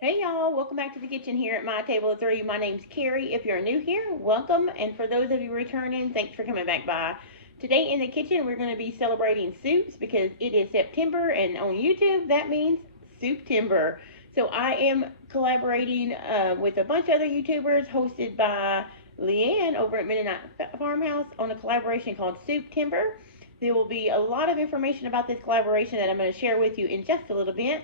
Hey y'all, welcome back to the kitchen here at My Table of Three. My name's Carrie. If you're new here, welcome. And for those of you returning, thanks for coming back by. Today in the kitchen, we're going to be celebrating soups because it is September, and on YouTube, that means SOUPtember. So I am collaborating with a bunch of other YouTubers hosted by Leanne over at Mennonite Farmhouse on a collaboration called SOUPtember. There will be a lot of information about this collaboration that I'm going to share with you in just a little bit.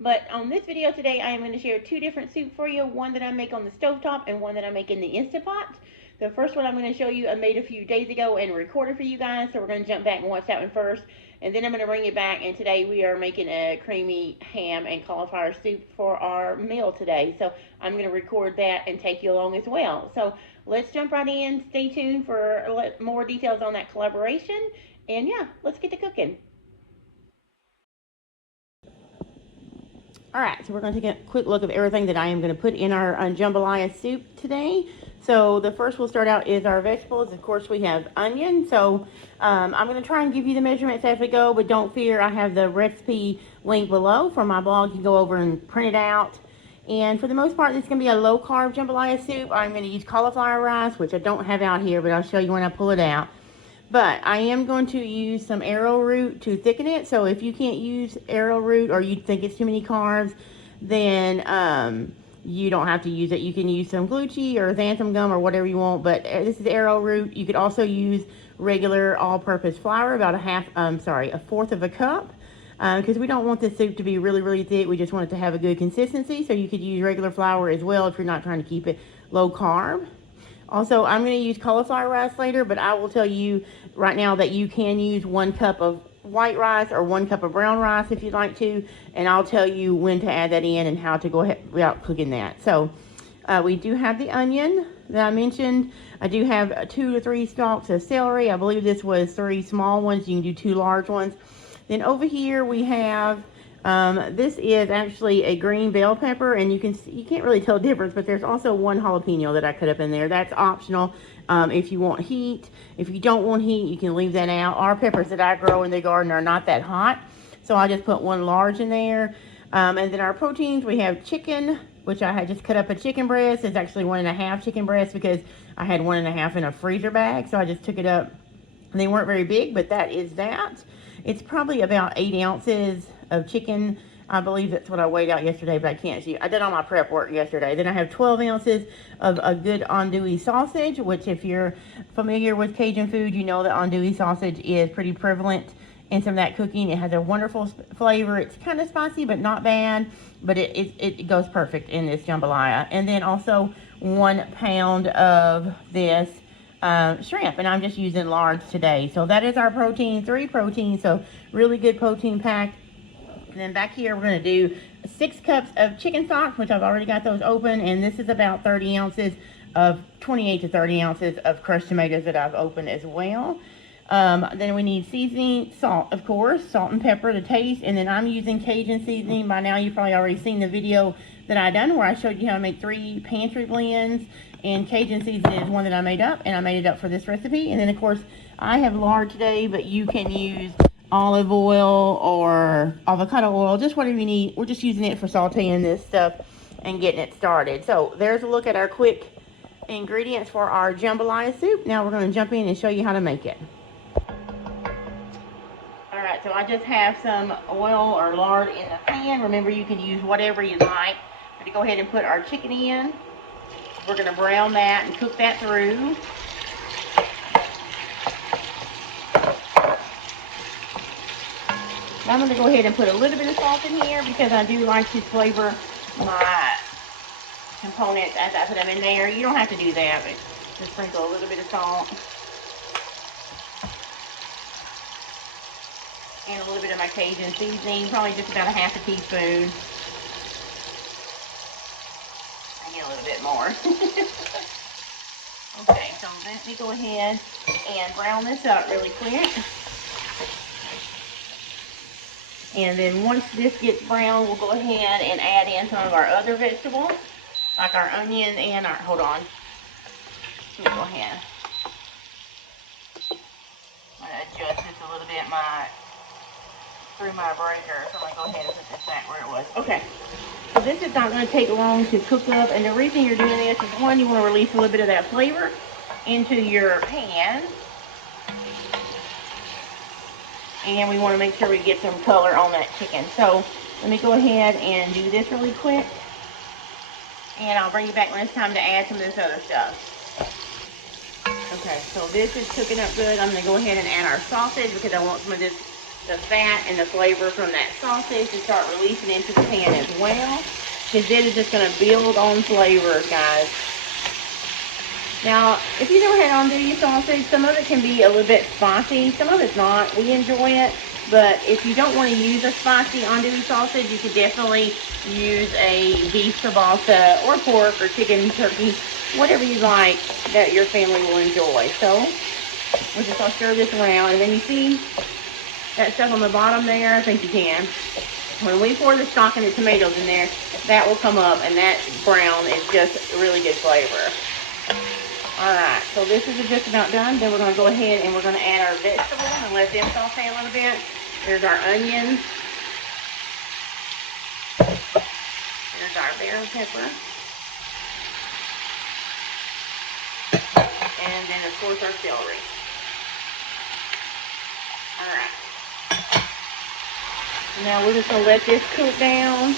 But on this video today, I am going to share two different soups for you, one that I make on the stovetop and one that I make in the Instant Pot. The first one I'm going to show you I made a few days ago and recorded for you guys, so we're going to jump back and watch that one first. And then I'm going to bring it back, and today we are making a creamy ham and cauliflower soup for our meal today. So I'm going to record that and take you along as well. So let's jump right in. Stay tuned for more details on that collaboration. And yeah, let's get to cooking. All right, so we're going to take a quick look of everything that I am going to put in our jambalaya soup today. So the first we'll start out is our vegetables. Of course, we have onion. So I'm going to try and give you the measurements as we go, but don't fear, I have the recipe link below from my blog. You can go over and print it out. And for the most part, this is going to be a low-carb jambalaya soup. I'm going to use cauliflower rice, which I don't have out here, but I'll show you when I pull it out. But I am going to use some arrowroot to thicken it. So if you can't use arrowroot or you think it's too many carbs, then you don't have to use it. You can use some blue cheese or xanthan gum or whatever you want. But this is arrowroot. You could also use regular all-purpose flour, about a fourth of a cup. Because we don't want this soup to be really, really thick. We just want it to have a good consistency. So you could use regular flour as well if you're not trying to keep it low carb. Also, I'm going to use cauliflower rice later, but I will tell you right now that you can use 1 cup of white rice or 1 cup of brown rice if you'd like to, and I'll tell you when to add that in and how to go ahead without cooking that. So we do have the onion that I mentioned. I do have 2 to 3 stalks of celery. I believe this was 3 small ones. You can do 2 large ones. Then over here we have this is actually a green bell pepper, and you can't really tell the difference, but there's also 1 jalapeno that I cut up in there. That's optional if you want heat. If you don't want heat, you can leave that out. Our peppers that I grow in the garden are not that hot, so I just put 1 large in there. And then our proteins, we have chicken, which I had just cut up a chicken breast. It's actually 1.5 chicken breasts because I had 1.5 in a freezer bag, so I just took it up. They weren't very big, but that is that. It's probably about 8 ounces of chicken. I believe that's what I weighed out yesterday, but I can't see. I did all my prep work yesterday. Then I have 12 ounces of a good andouille sausage, which if you're familiar with Cajun food, you know that andouille sausage is pretty prevalent in some of that cooking. It has a wonderful flavor. It's kind of spicy, but not bad, but it goes perfect in this jambalaya. And then also 1 pound of this shrimp, and I'm just using large today. So that is our protein, 3 proteins, so really good protein pack. And then back here we're going to do 6 cups of chicken stock, which I've already got those open, and this is about 30 ounces of 28 to 30 ounces of crushed tomatoes that I've opened as well. Then we need seasoning, salt, of course, salt and pepper to taste, and then I'm using Cajun seasoning. By now you've probably already seen the video that I done where I showed you how to make 3 pantry blends, and Cajun seasoning is one that I made up, and I made it up for this recipe. And then of course I have lard today, but you can use olive oil or avocado oil, just whatever you need. We're just using it for sauteing this stuff and getting it started. So there's a look at our quick ingredients for our jambalaya soup. Now we're going to jump in and show you how to make it. Alright, so I just have some oil or lard in the pan. Remember, you can use whatever you like. We're going to go ahead and put our chicken in. We're going to brown that and cook that through. I'm going to go ahead and put a little bit of salt in here because I do like to flavor my components as I put them in there. You don't have to do that, but just sprinkle a little bit of salt. And a little bit of my Cajun seasoning, probably just about 1/2 teaspoon. I get a little bit more. Okay, so let me go ahead and brown this up really quick. And then once this gets brown, we'll go ahead and add in some of our other vegetables, like our onion and our, hold on, let me go ahead. I'm going to adjust this a little bit through my breaker, so I'm going to go ahead and put this back where it was. Okay, this is not going to take long to cook up, and the reason you're doing this is, one, you want to release a little bit of that flavor into your pan, and we want to make sure we get some color on that chicken. So let me go ahead and do this really quick, and I'll bring you back when it's time to add some of this other stuff. Okay, so this is cooking up good. I'm going to go ahead and add our sausage because I want some of this, the fat and the flavor from that sausage to start releasing into the pan as well, because this is just going to build on flavor, guys. Now, if you've never had andouille sausage, some of it can be a little bit spicy. Some of it's not. We enjoy it. But if you don't want to use a spicy andouille sausage, you could definitely use a beef kielbasa or pork or chicken, turkey, whatever you like that your family will enjoy. So we're just going to stir this around. And then you see that stuff on the bottom there? I think you can. When we pour the stock and the tomatoes in there, that will come up, and that brown is just really good flavor. Alright, so this is just about done. Then we're going to go ahead and we're going to add our vegetables and let them saute a little bit. There's our onions. There's our bell pepper. And then, of course, our celery. Alright. Now we're just going to let this cook down.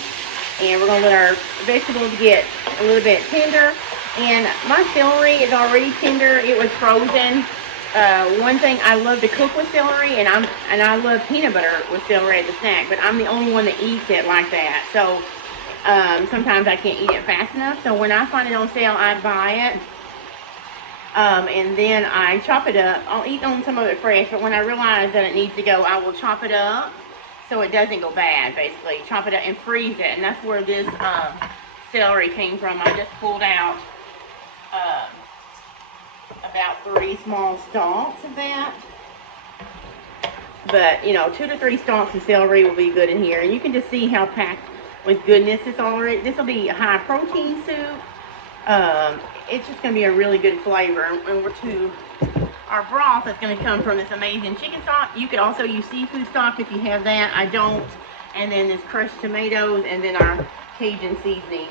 And we're going to let our vegetables get a little bit tender. And my celery is already tender. It was frozen. One thing, I love to cook with celery, and I love peanut butter with celery as a snack, but I'm the only one that eats it like that. So sometimes I can't eat it fast enough. So when I find it on sale, I buy it. And then I chop it up. I'll eat on some of it fresh, but when I realize that it needs to go, I will chop it up so it doesn't go bad, basically. Chop it up and freeze it. And that's where this celery came from. I just pulled out about 3 small stalks of that. But, you know, 2 to 3 stalks of celery will be good in here. And you can just see how packed with goodness this already. This will be a high protein soup. It's just going to be a really good flavor. And our broth is going to come from this amazing chicken stock. You could also use seafood stock if you have that. I don't. And then this crushed tomatoes, and then our Cajun seasoning.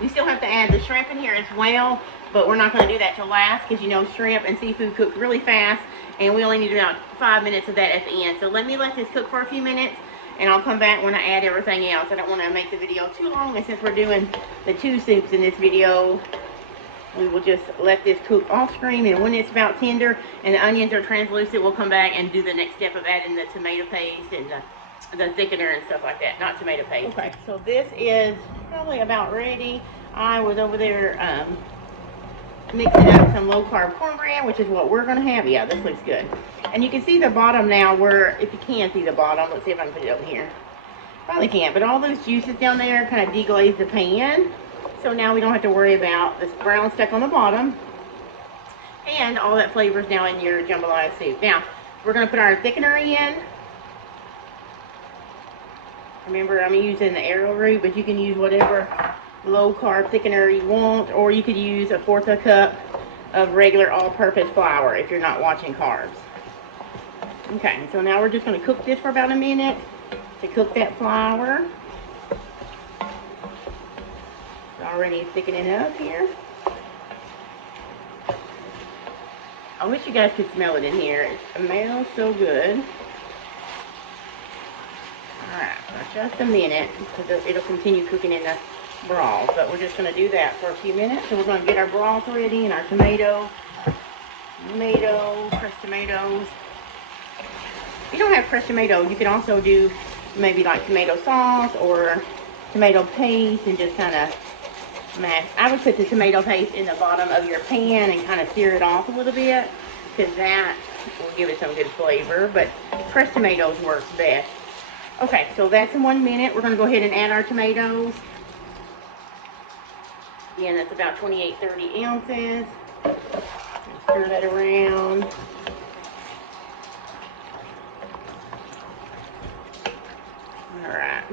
We still have to add the shrimp in here as well, but we're not going to do that till last, because you know shrimp and seafood cook really fast, and we only need about 5 minutes of that at the end. So let me let this cook for a few minutes, and I'll come back when I add everything else. I don't want to make the video too long, and since we're doing the 2 soups in this video, we will just let this cook off screen, and when it's about tender and the onions are translucent, we'll come back and do the next step of adding the tomato paste and the thickener and stuff like that. Not tomato paste. Okay, so this is probably about ready. I was over there mixing up some low-carb cornbread, which is what we're going to have. Yeah, this looks good. And you can see the bottom now where, if you can see the bottom, let's see if I can put it over here. Probably can't, but all those juices down there kind of deglaze the pan. So now we don't have to worry about this brown stuck on the bottom. And all that flavor is now in your jambalaya soup. Now, we're going to put our thickener in. Remember, I'm using the arrowroot, but you can use whatever low-carb thickener you want, or you could use a 1/4 cup of regular all-purpose flour if you're not watching carbs. Okay, so now we're just going to cook this for about a minute to cook that flour. It's already thickening up here. I wish you guys could smell it in here. It smells so good. Alright, for just a minute, because it'll continue cooking in the broth, but we're just going to do that for a few minutes. So we're going to get our broth ready and our tomatoes, crushed tomatoes. If you don't have crushed tomatoes, you can also do maybe like tomato sauce or tomato paste and just kind of mash. I would put the tomato paste in the bottom of your pan and kind of sear it off a little bit, because that will give it some good flavor, but crushed tomatoes works best. Okay, so that's in 1 minute. We're going to go ahead and add our tomatoes. Again, that's about 28-30 ounces. Stir that around. Alright.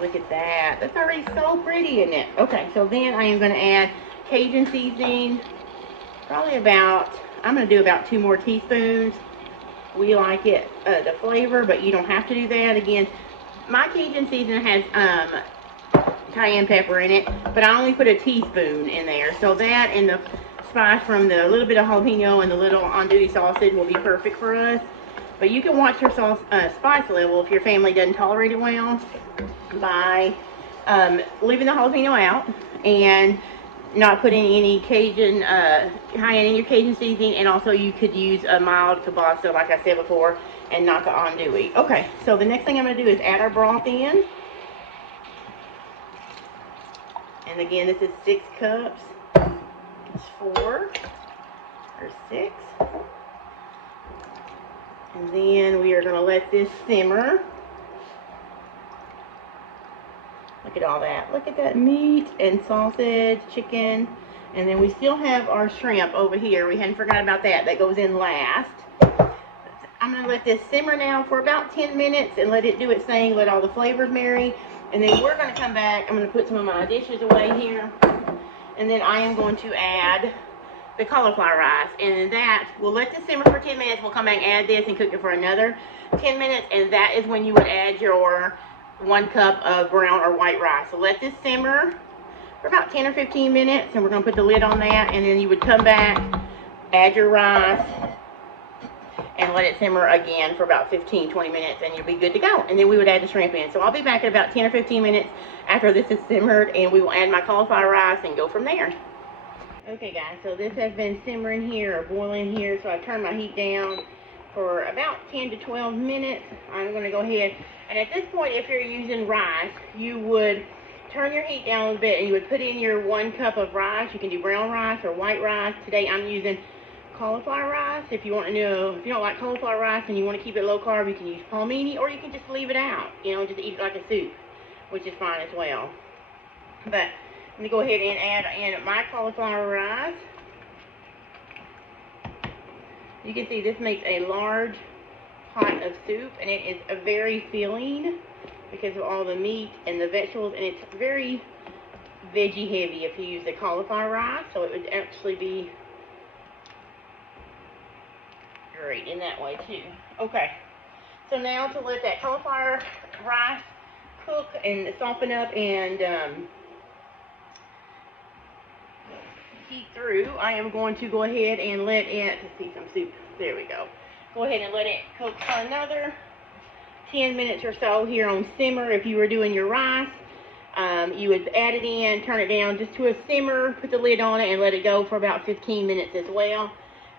Look at that. That's already so pretty, isn't it? Okay, so then I am going to add Cajun seasoning. Probably about, I'm going to do about 2 more teaspoons. We like it, the flavor, but you don't have to do that. Again, my Cajun seasoning has cayenne pepper in it, but I only put a teaspoon in there. So that and the spice from the little bit of jalapeno and the little andouille sausage will be perfect for us. But you can watch your spice level if your family doesn't tolerate it well by leaving the jalapeno out and not putting any Cajun cayenne in your Cajun seasoning, and also you could use a mild tabasco like I said before and not the andouille. Okay, so the next thing I'm going to do is add our broth in. And again, this is 6 cups. It's 4 or 6. And then we are going to let this simmer. Look at all that. Look at that meat and sausage, chicken. And then we still have our shrimp over here. We hadn't forgot about that. That goes in last. I'm going to let this simmer now for about 10 minutes and let it do its thing. Let all the flavors marry. And then we're going to come back. I'm going to put some of my dishes away here. And then I am going to add the cauliflower rice. And that, we'll let this simmer for 10 minutes. We'll come back and add this and cook it for another 10 minutes. And that is when you would add your 1 cup of brown or white rice. So let this simmer for about 10 or 15 minutes. And we're going to put the lid on that. And then you would come back, add your rice, and let it simmer again for about 15-20 minutes, and you'll be good to go. And then we would add the shrimp in. So I'll be back in about 10 or 15 minutes after this is simmered, and we will add my cauliflower rice and go from there. Okay guys, so this has been simmering here or boiling here, so I turned my heat down for about 10 to 12 minutes. I'm going to go ahead, and at this point, if you're using rice, you would turn your heat down a little bit and you would put in your 1 cup of rice. You can do brown rice or white rice. Today I'm using cauliflower rice. If you want to know, if you don't like cauliflower rice and you want to keep it low carb, you can use palmini, or you can just leave it out, you know, just eat it like a soup, which is fine as well. But let me go ahead and add in my cauliflower rice. You can see this makes a large pot of soup, and it is a very filling because of all the meat and the vegetables, and it's very veggie heavy if you use the cauliflower rice, so it would actually be great in that way too. Okay, so now to let that cauliflower rice cook and soften up and heat through, I am going to go ahead and let it, let's see some soup, there we go. Go ahead and let it cook for another 10 minutes or so here on simmer. If you were doing your rice, you would add it in, turn it down just to a simmer, put the lid on it, and let it go for about 15 minutes as well.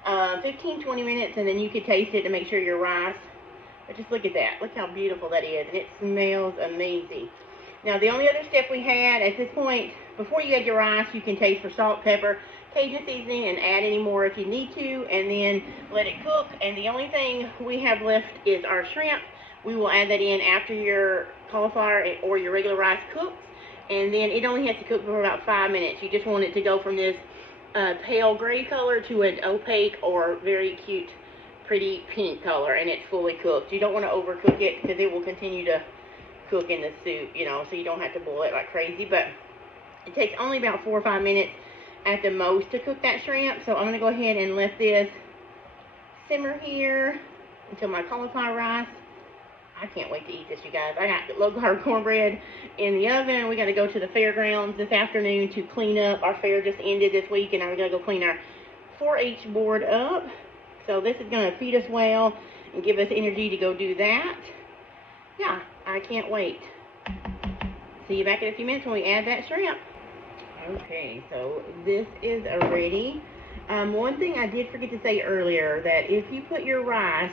15-20 minutes, and then you could taste it to make sure your rice, but just look at that, look how beautiful that is, and it smells amazing. Now the only other step we had at this point, before you add your rice, you can taste for salt, pepper, Cajun seasoning, and add any more if you need to, and then let it cook. And the only thing we have left is our shrimp. We will add that in after your cauliflower or your regular rice cooks, and then it only has to cook for about 5 minutes. You just want it to go from this pale gray color to an opaque or very cute, pretty pink color, and it's fully cooked. You don't want to overcook it because it will continue to cook in the soup, you know, so you don't have to boil it like crazy. But it takes only about 4 or 5 minutes at the most to cook that shrimp. So I'm going to go ahead and let this simmer here until my cauliflower rice. I can't wait to eat this, you guys. I got low-carb cornbread in the oven. We got to go to the fairgrounds this afternoon to clean up. Our fair just ended this week, and I'm going to go clean our 4-H board up. So this is going to feed us well and give us energy to go do that. Yeah, I can't wait. See you back in a few minutes when we add that shrimp. Okay, so this is ready. One thing I did forget to say earlier, that if you put your rice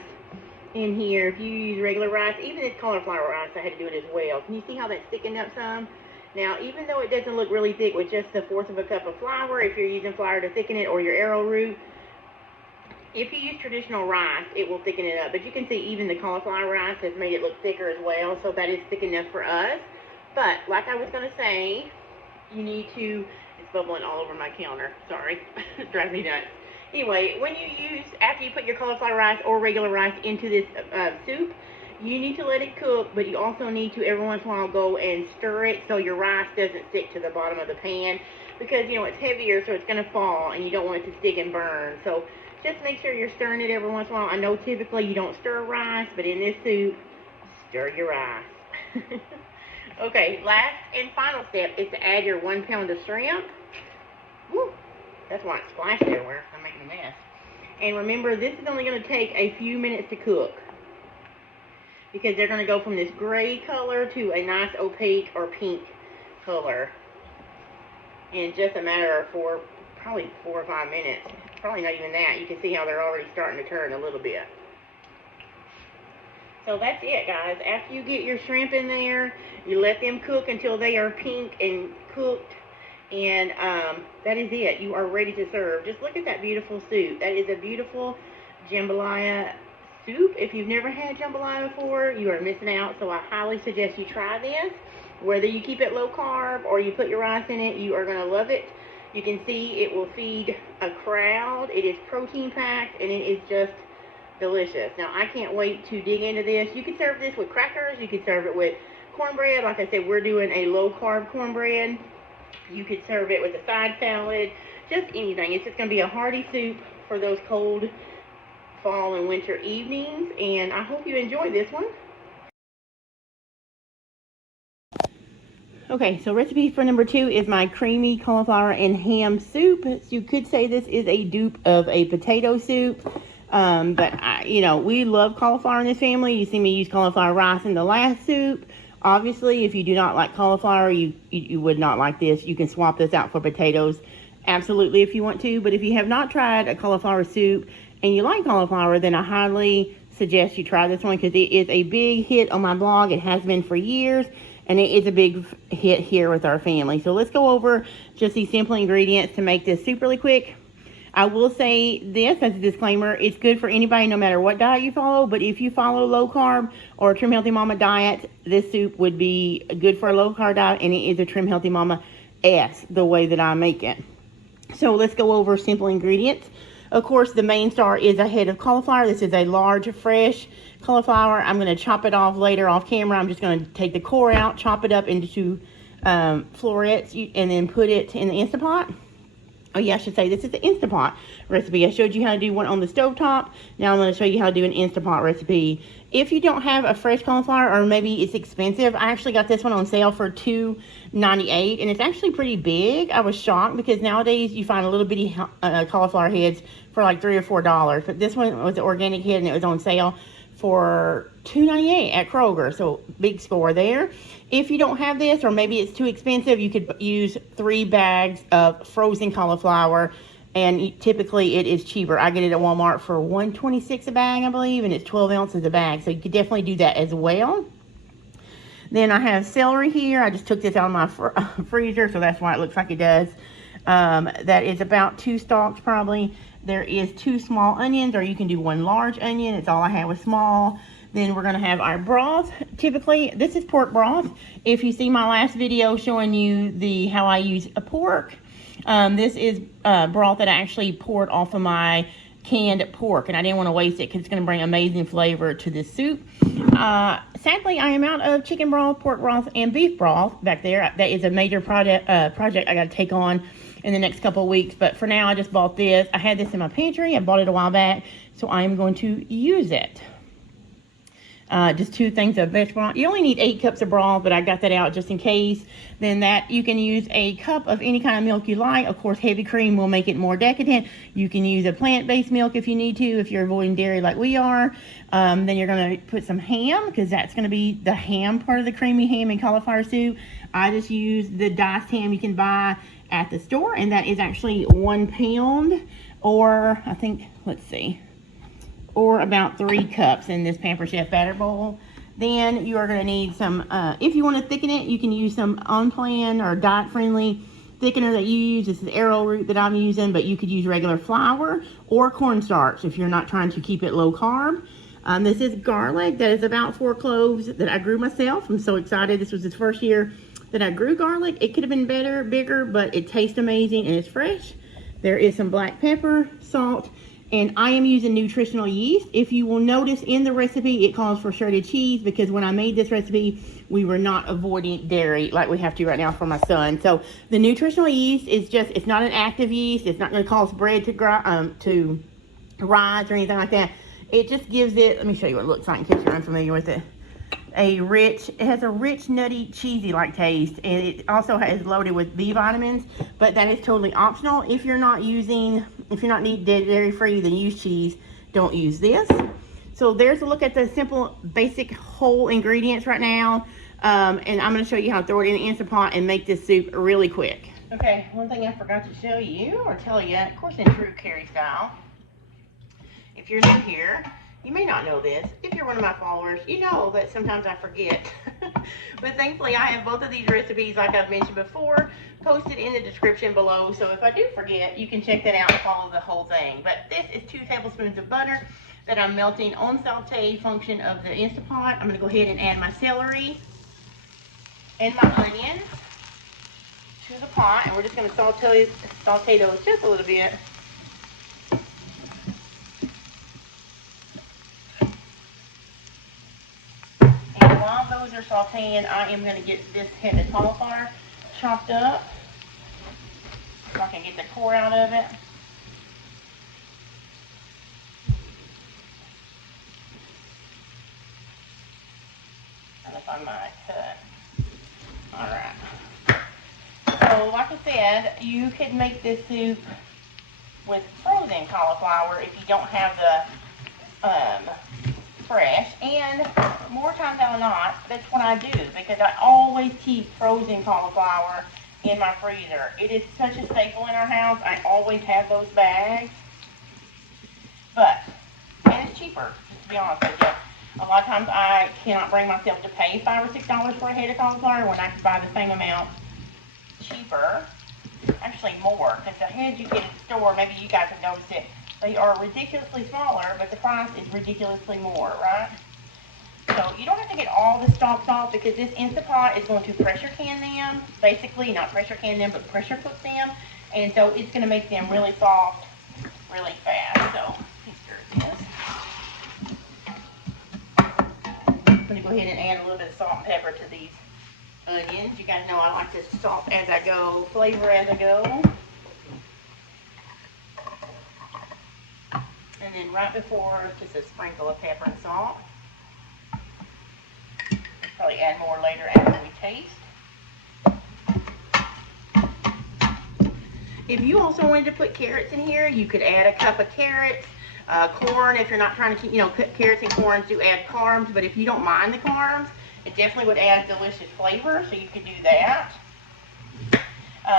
in here, if you use regular rice, even this cauliflower rice, I had to do it as well. Can you see how that's thickened up some? Now, even though it doesn't look really thick with just the 1/4 of a cup of flour, if you're using flour to thicken it, or your arrowroot, if you use traditional rice, it will thicken it up. But you can see even the cauliflower rice has made it look thicker as well, so that is thick enough for us. But, like I was going to say, you need to, it's bubbling all over my counter, sorry, it drives me nuts. Anyway, when you use, after you put your cauliflower rice or regular rice into this soup, you need to let it cook, but you also need to every once in a while go and stir it so your rice doesn't stick to the bottom of the pan, because, you know, it's heavier, so it's going to fall, and you don't want it to stick and burn. So just make sure you're stirring it every once in a while. I know typically you don't stir rice, but in this soup, stir your rice. Okay, last and final step is to add your 1 pound of shrimp. Woo, that's why it splashed everywhere. I'm making a mess. And remember, this is only going to take a few minutes to cook, because they're going to go from this gray color to a nice opaque or pink color in just a matter of probably 4 or 5 minutes. Probably not even that. You can see how they're already starting to turn a little bit. So that's it, guys. After you get your shrimp in there, you let them cook until they are pink and cooked. And that is it. You are ready to serve. Just look at that beautiful soup. That is a beautiful jambalaya soup. If you've never had jambalaya before, you are missing out. So I highly suggest you try this. Whether you keep it low carb or you put your rice in it, you are going to love it. You can see it will feed a crowd. It is protein packed, and it is just delicious. Now, I can't wait to dig into this. You could serve this with crackers. You could serve it with cornbread. Like I said, we're doing a low-carb cornbread. You could serve it with a side salad. Just anything. It's just going to be a hearty soup for those cold fall and winter evenings. And I hope you enjoy this one. Okay, so recipe for number 2 is my creamy cauliflower and ham soup. So you could say this is a dupe of a potato soup. But we love cauliflower in this family. You see me use cauliflower rice in the last soup. Obviously, if you do not like cauliflower, you would not like this. You can swap this out for potatoes, absolutely, if you want to. But if you have not tried a cauliflower soup and you like cauliflower, then I highly suggest you try this one, because it is a big hit on my blog. It has been for years, and it is a big hit here with our family. So let's go over just these simple ingredients to make this soup really quick. I will say this as a disclaimer: it's good for anybody, no matter what diet you follow. But if you follow low carb or a Trim Healthy Mama diet, this soup would be good for a low carb diet, and it is a Trim Healthy Mama-esque the way that I make it. So let's go over simple ingredients. Of course, the main star is a head of cauliflower. This is a large, fresh cauliflower. I'm going to chop it off later off camera. I'm just going to take the core out, chop it up into florets, and then put it in the Instant Pot. Oh yeah, I should say this is the Instant Pot recipe. I showed you how to do one on the stovetop. Now I'm going to show you how to do an Instant Pot recipe. If you don't have a fresh cauliflower, or maybe it's expensive, I actually got this one on sale for $2.98, and it's actually pretty big. I was shocked, because nowadays you find a little bitty cauliflower heads for like $3 or $4. But this one was an organic head, and it was on sale for $2.98 at Kroger, so big score there. If you don't have this, or maybe it's too expensive, you could use 3 bags of frozen cauliflower, and typically it is cheaper. I get it at Walmart for $1.26 a bag, I believe, and it's 12 ounces a bag, so you could definitely do that as well. Then I have celery here. I just took this out of my freezer, so that's why it looks like it does. That is about 2 stalks probably. There is 2 small onions, or you can do 1 large onion. It's all I had was small. Then we're going to have our broth. Typically, this is pork broth. If you see my last video showing you how I use a pork, this is broth that I actually poured off of my canned pork, and I didn't want to waste it because it's going to bring amazing flavor to this soup. Sadly, I am out of chicken broth, pork broth, and beef broth back there. That is a major project I got to take on in the next couple of weeks, but for now I just bought this. I had this in my pantry. I bought it a while back, so I am going to use it. Just 2 things of vegetable broth. You only need 8 cups of broth, but I got that out just in case. Then that you can use a cup of any kind of milk you like. Of course, heavy cream will make it more decadent. You can use a plant-based milk if you need to, if you're avoiding dairy like we are. Then you're going to put some ham, because that's going to be the ham part of the creamy ham and cauliflower soup. I just use the diced ham you can buy at the store, and that is actually 1 pound, or I think, let's see, or about 3 cups in this Pampered Chef batter bowl. Then you are going to need some, if you want to thicken it, you can use some on-plan or diet-friendly thickener that you use. This is arrowroot that I'm using, but you could use regular flour or cornstarch if you're not trying to keep it low carb. This is garlic. That is about 4 cloves that I grew myself. I'm so excited. This was the first year that I grew garlic. It could have been bigger, but it tastes amazing and it's fresh. There is some black pepper, salt, and I am using nutritional yeast. If you will notice in the recipe, it calls for shredded cheese, because when I made this recipe, we were not avoiding dairy like we have to right now for my son. So the nutritional yeast is it's not an active yeast. It's not going to cause bread to rise or anything like that. It just gives it, let me show you what it looks like in case you're unfamiliar with it. it has a rich, nutty, cheesy-like taste, and it also is loaded with B vitamins, but that is totally optional. If you're not dairy-free, then use cheese. Don't use this. So there's a look at the simple, basic, whole ingredients right now, and I'm going to show you how to throw it in the Instant Pot and make this soup really quick. Okay, one thing I forgot to show you, or tell you, of course in true Keri style, if you're new here, you may not know this. If you're one of my followers, you know that sometimes I forget. But thankfully, I have both of these recipes, like I've mentioned before, posted in the description below. So if I do forget, you can check that out and follow the whole thing. But this is 2 tablespoons of butter that I'm melting on saute function of the Instant Pot. I'm going to go ahead and add my celery and my onions to the pot. And we're just going to saute those just a little bit. While those are sauteing, I am going to get this head of cauliflower chopped up so I can get the core out of it. And if I might cut. Alright. So, like I said, you could make this soup with frozen cauliflower if you don't have the fresh, and more times than not, that's what I do, because I always keep frozen cauliflower in my freezer. It is such a staple in our house. I always have those bags, and it's cheaper, to be honest with you. A lot of times I cannot bring myself to pay $5 or $6 for a head of cauliflower when I can buy the same amount cheaper, actually more, because the heads you get at the store, maybe you guys have noticed it, they are ridiculously smaller, but the price is ridiculously more, right? So you don't have to get all the stalks off, because this Instant Pot is going to pressure can them. Basically, not pressure can them, but pressure cook them. And so it's going to make them really soft, really fast. So here it is. I'm going to go ahead and add a little bit of salt and pepper to these onions. You guys know I like to salt as I go, flavor as I go. And then right before, just a sprinkle of pepper and salt. Probably add more later after we taste. If you also wanted to put carrots in here, you could add a cup of carrots, corn. If you're not trying to keep, carrots and corns do add carbs, but if you don't mind the carbs, it definitely would add delicious flavor, so you could do that.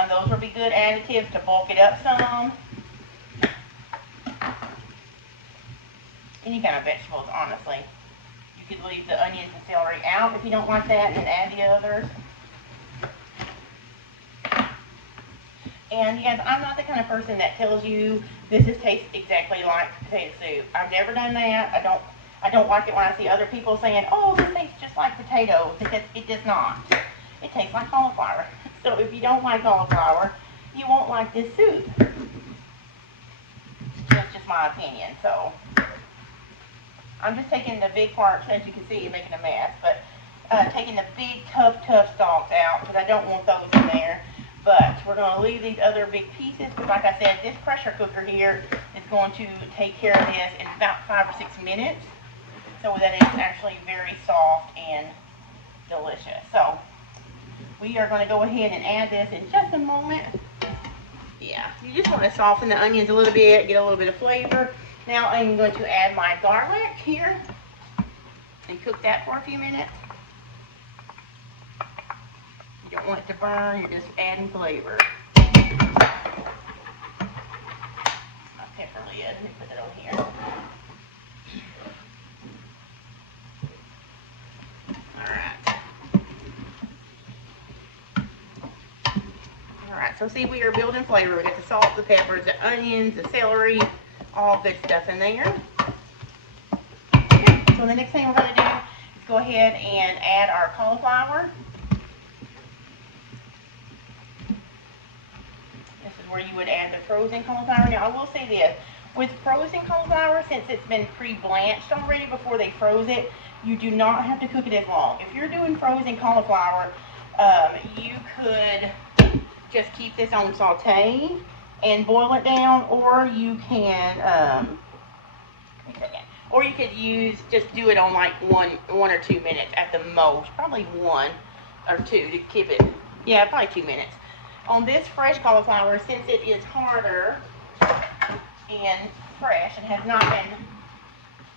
Those would be good additives to bulk it up some. Any kind of vegetables, honestly. You could leave the onions and celery out if you don't like that, and add the others. And you guys, I'm not the kind of person that tells you this tastes exactly like potato soup. I've never done that. I don't like it when I see other people saying, "Oh, this tastes just like potatoes," because it does not. It tastes like cauliflower. So if you don't like cauliflower, you won't like this soup. That's just my opinion. So I'm just taking the big parts, as you can see, making a mess, but taking the big, tough stalks out, because I don't want those in there. But we're going to leave these other big pieces, because like I said, this pressure cooker here is going to take care of this in about 5 or 6 minutes, so that it's actually very soft and delicious. So we are going to go ahead and add this in just a moment. Yeah, you just want to soften the onions a little bit, get a little bit of flavor. Now I'm going to add my garlic here and cook that for a few minutes. You don't want it to burn, you're just adding flavor. My pepper lid, let me put it on here. Alright, so see, we are building flavor. We got the salt, the peppers, the onions, the celery, all good stuff in there. Okay, so the next thing we're going to do is go ahead and add our cauliflower. This is where you would add the frozen cauliflower. Now, I will say this. With frozen cauliflower, since it's been pre-blanched already before they froze it, you do not have to cook it as long. If you're doing frozen cauliflower, you could just keep this on saute and boil it down, or you can, or you could just do it on like one or 2 minutes at the most, probably 1 or 2 to keep it, yeah, probably 2 minutes. On this fresh cauliflower, since it is harder and fresh and has not been,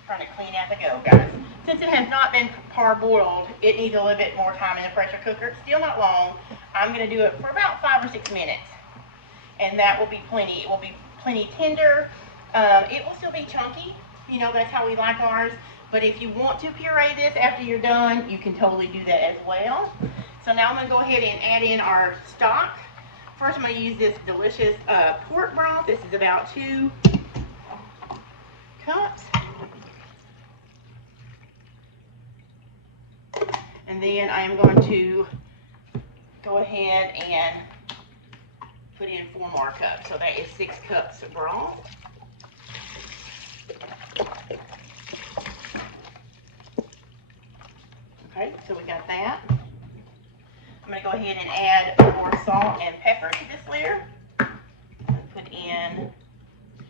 trying to clean out the go, guys. Since it has not been parboiled, it needs a little bit more time in the pressure cooker. Still not long. I'm going to do it for about 5 or 6 minutes, and that will be plenty. It will be plenty tender. It will still be chunky. You know, that's how we like ours. But if you want to puree this after you're done, you can totally do that as well. So now I'm going to go ahead and add in our stock. First, I'm going to use this delicious pork broth. This is about 2 cups. And then I am going to go ahead and put in 4 more cups. So that is 6 cups of broth. Okay, so we got that. I'm going to go ahead and add more salt and pepper to this layer. Put in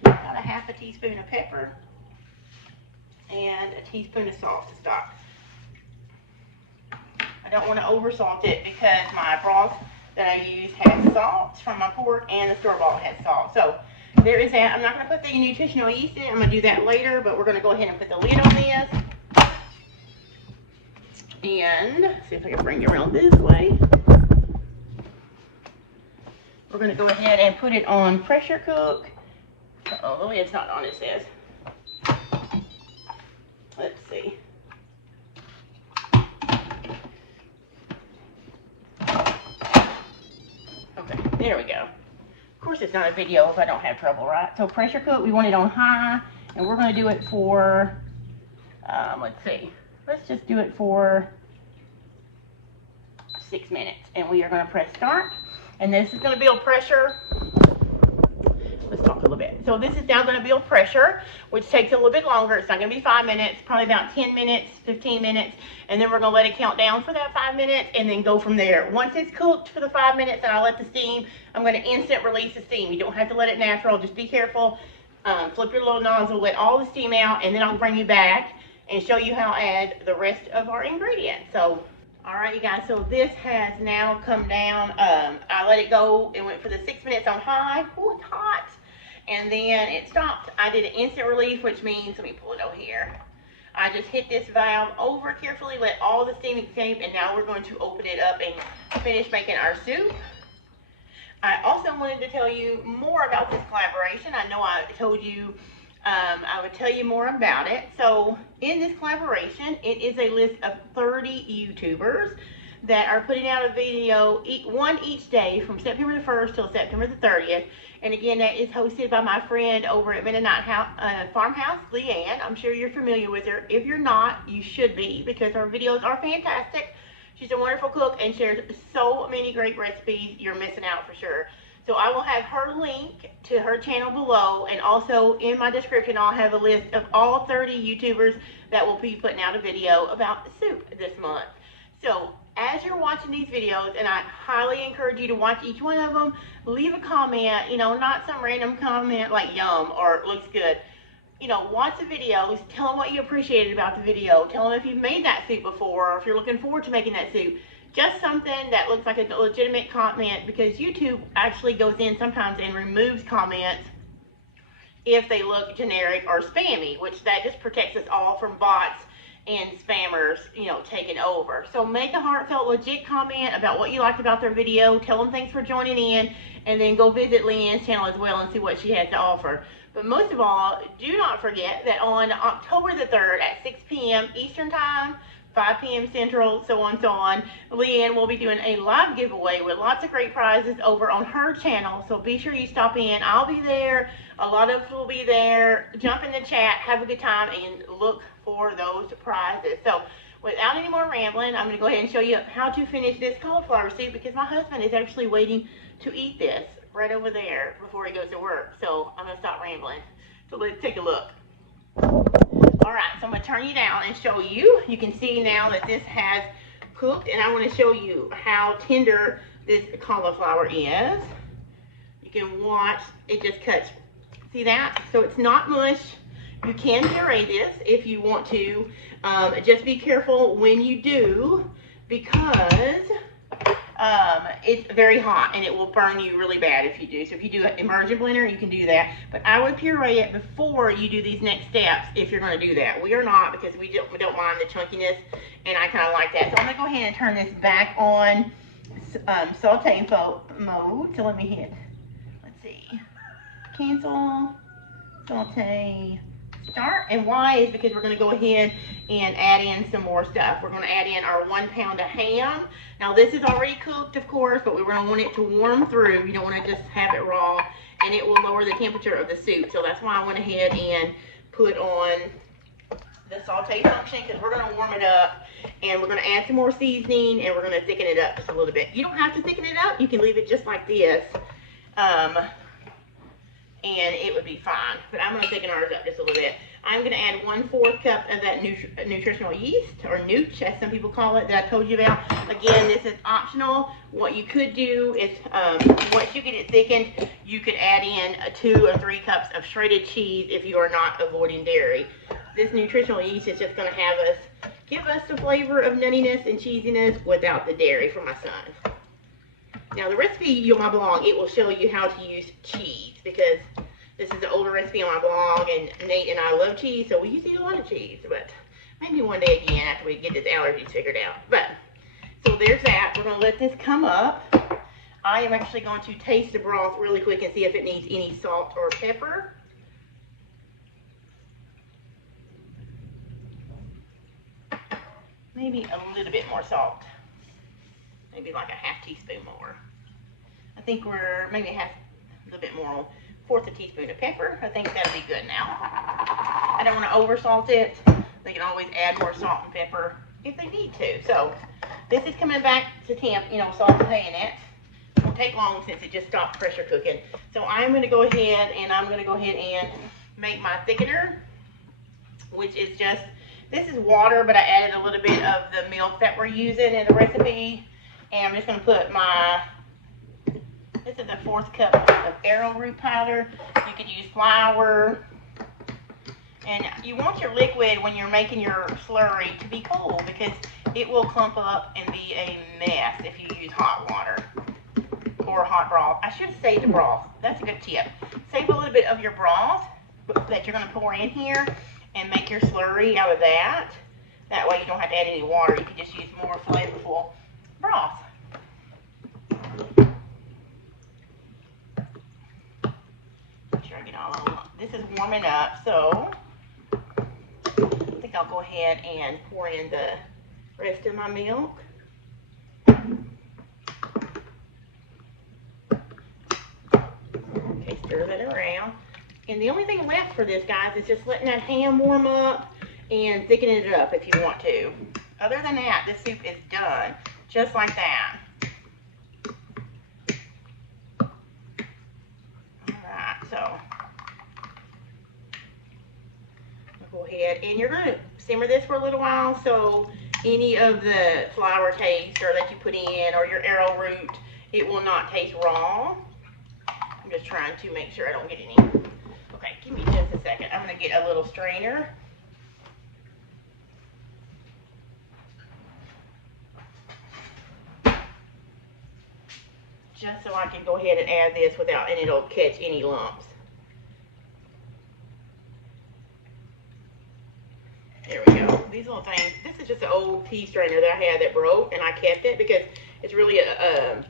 about a half a teaspoon of pepper and a teaspoon of salt to stock. I don't want to over salt it because my broth that I use has salt from my pork, and the store-bought has salt. So there is that. I'm not going to put the nutritional yeast in. I'm going to do that later, but we're going to go ahead and put the lid on this. And see if I can bring it around this way. We're going to go ahead and put it on pressure cook. Uh-oh, the lid's not on, it says. Let's see. Okay, there we go. Of course, it's not a video if I don't have trouble, right? So pressure cook, we want it on high, and we're going to do it for, let's see. Let's just do it for 6 minutes, and we are going to press start. And this is going to build pressure. Let's talk a little bit. So this is now going to build pressure, which takes a little bit longer. It's not going to be 5 minutes, probably about 10 minutes, 15 minutes. And then we're going to let it count down for that 5 minutes and then go from there. Once it's cooked for the 5 minutes and I let the steam, I'm going to instant release the steam. You don't have to let it natural. Just be careful. Flip your little nozzle, let all the steam out, and then I'll bring you back and show you how to add the rest of our ingredients. So, all right, you guys, so this has now come down. I let it go. It went for the 6 minutes on high. Oh, it's hot. And then it stopped. I did an instant relief, which means, let me pull it over here. I just hit this valve over carefully, let all the steam escape, and now we're going to open it up and finish making our soup. I also wanted to tell you more about this collaboration. I know I told you I would tell you more about it. So in this collaboration, it is a list of 30 YouTubers that are putting out a video, one each day from September the 1st till September the 30th. And again, that is hosted by my friend over at Mennonite Farmhouse, Leanne. I'm sure you're familiar with her. If you're not, you should be, because her videos are fantastic. She's a wonderful cook and shares so many great recipes. You're missing out for sure. So I will have her link to her channel below, and also in my description I'll have a list of all 30 YouTubers that will be putting out a video about the soup this month. So as you're watching these videos, and I highly encourage you to watch each one of them, leave a comment, you know, not some random comment like yum or looks good. You know, watch the videos, tell them what you appreciated about the video, tell them if you've made that soup before or if you're looking forward to making that soup. Just something that looks like a legitimate comment, because YouTube actually goes in sometimes and removes comments if they look generic or spammy, which that just protects us all from bots and spammers, you know, taking over. So make a heartfelt, legit comment about what you liked about their video. Tell them thanks for joining in, and then go visit Leanne's channel as well and see what she has to offer. But most of all, do not forget that on October the 3rd at 6 p.m. Eastern Time, 5 p.m. Central, so on, Leanne will be doing a live giveaway with lots of great prizes over on her channel. So be sure you stop in. I'll be there. A lot of us will be there. Jump in the chat, have a good time, and look for those prizes. So without any more rambling, I'm going to go ahead and show you how to finish this cauliflower soup, because my husband is actually waiting to eat this right over there before he goes to work. So I'm going to stop rambling. So let's take a look. Alright, so I'm going to turn you down and show you. You can see now that this has cooked, and I want to show you how tender this cauliflower is. You can watch, it just cuts. See that? So it's not mush. You can puree this if you want to. Just be careful when you do, because it's very hot and it will burn you really bad if you do. So if you do an immersion blender, you can do that. But I would puree it before you do these next steps if you're going to do that. We are not, because we don't mind the chunkiness, and I kind of like that. So I'm going to go ahead and turn this back on saute mode. So let me hit, let's see, cancel, saute, start. And why is because we're going to go ahead and add in some more stuff. We're going to add in our 1 pound of ham. Now this is already cooked, of course, but we're going to want it to warm through. You don't want to just have it raw, and it will lower the temperature of the soup. So that's why I went ahead and put on the saute function, because we're going to warm it up, and we're going to add some more seasoning, and we're going to thicken it up just a little bit. You don't have to thicken it up. You can leave it just like this, and it would be fine. But I'm going to thicken ours up just a little bit. I'm going to add 1/4 cup of that nutritional yeast, or nooch, as some people call it, that I told you about. Again, this is optional. What you could do is, once you get it thickened, you could add in 2 or 3 cups of shredded cheese if you are not avoiding dairy. This nutritional yeast is just going to give us the flavor of nuttiness and cheesiness without the dairy for my son. Now the recipe on my blog, it will show you how to use cheese, because this is the older recipe on my blog, and Nate and I love cheese, so we used to eat a lot of cheese, but maybe one day again after we get this allergies figured out. But, so there's that. We're going to let this come up. I am actually going to taste the broth really quick and see if it needs any salt or pepper. Maybe a little bit more salt. Maybe like a ½ teaspoon more. I think we're maybe a little bit more, 1/4 teaspoon of pepper. I think that'll be good now. I don't want to over salt it. They can always add more salt and pepper if they need to. So this is coming back to temp, sauteing it. It won't take long since it just stopped pressure cooking. So I'm going to go ahead and make my thickener, which is just, this is water, but I added a little bit of the milk that we're using in the recipe. And I'm just going to put this is a 1/4 cup of arrowroot powder. You could use flour. And you want your liquid when you're making your slurry to be cool, because it will clump up and be a mess if you use hot water or hot broth. I should save the broth. That's a good tip. Save a little bit of your broth that you're going to pour in here and make your slurry out of that. That way you don't have to add any water. You can just use more flavorful broth. Make sure I get all of them. This is warming up, so I think I'll go ahead and pour in the rest of my milk. Okay, stir that around. And the only thing left for this, guys, is just letting that ham warm up and thickening it up if you want to. Other than that, this soup is done. Just like that. Alright, so we'll go ahead, and you're going to simmer this for a little while, so any of the flour taste or that you put in, or your arrowroot, it will not taste raw. I'm just trying to make sure I don't get any. Okay, give me just a second. I'm going to get a little strainer. Just so I can go ahead and add this without, and it'll catch any lumps. There we go. These little things. This is just an old tea strainer that I had that broke, and I kept it because it's really a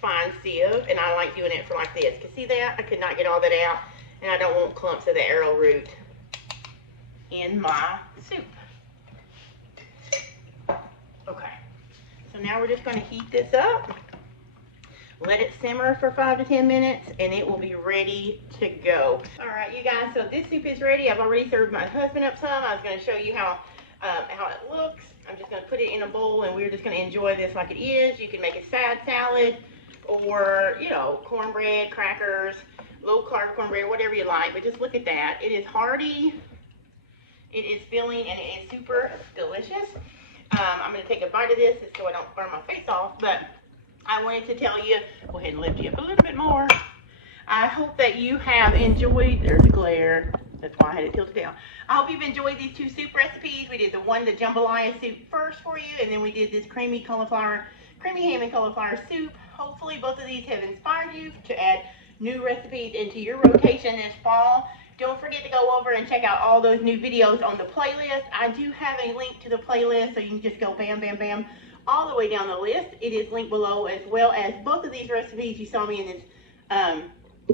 fine sieve, and I like doing it for like this. You see that? I could not get all that out, and I don't want clumps of the arrowroot in my soup. Okay. So now we're just going to heat this up. Let it simmer for 5 to 10 minutes, and it will be ready to go. All right, you guys, so this soup is ready. I've already served my husband up some. I was going to show you how it looks. I'm just going to put it in a bowl, and we're just going to enjoy this like it is. You can make a side salad, or, cornbread, crackers, low-carb cornbread, whatever you like. But just look at that. It is hearty, it is filling, and it is super delicious. I'm going to take a bite of this so I don't burn my face off, but I wanted to tell you, go ahead and lift you up a little bit more. I hope that you have enjoyed, there's a glare. That's why I had it tilted down. I hope you've enjoyed these 2 soup recipes. We did the jambalaya soup first for you, and then we did this creamy ham and cauliflower soup. Hopefully both of these have inspired you to add new recipes into your rotation this fall. Don't forget to go over and check out all those new videos on the playlist. I do have a link to the playlist, so you can just go bam, bam, bam, all the way down the list. It is linked below, as well as both of these recipes you saw me in this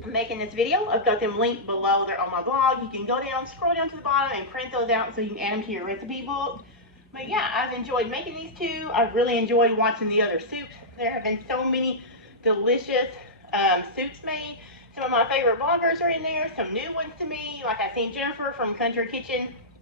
making this video. I've got them linked below. They're on my blog. You can go down, scroll down to the bottom, and print those out so you can add them to your recipe book. But yeah, I've enjoyed making these 2. I've really enjoyed watching the other soups. There have been so many delicious soups made. Some of my favorite vloggers are in there, some new ones to me, like I seen Jennifer from Country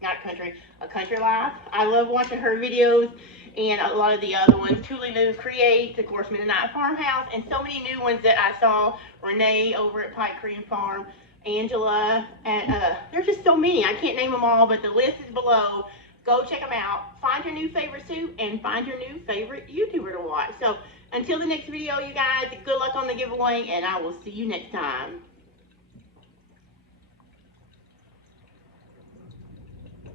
Life. I love watching her videos, and a lot of the other ones, Truly Move Creates, of course, Mennonite Farmhouse, and so many new ones that I saw, Renee over at Pike Korean Farm, Angela, and there's just so many. I can't name them all, but the list is below. Go check them out. Find your new favorite soup and find your new favorite YouTuber to watch. So until the next video, you guys, good luck on the giveaway, and I will see you next time.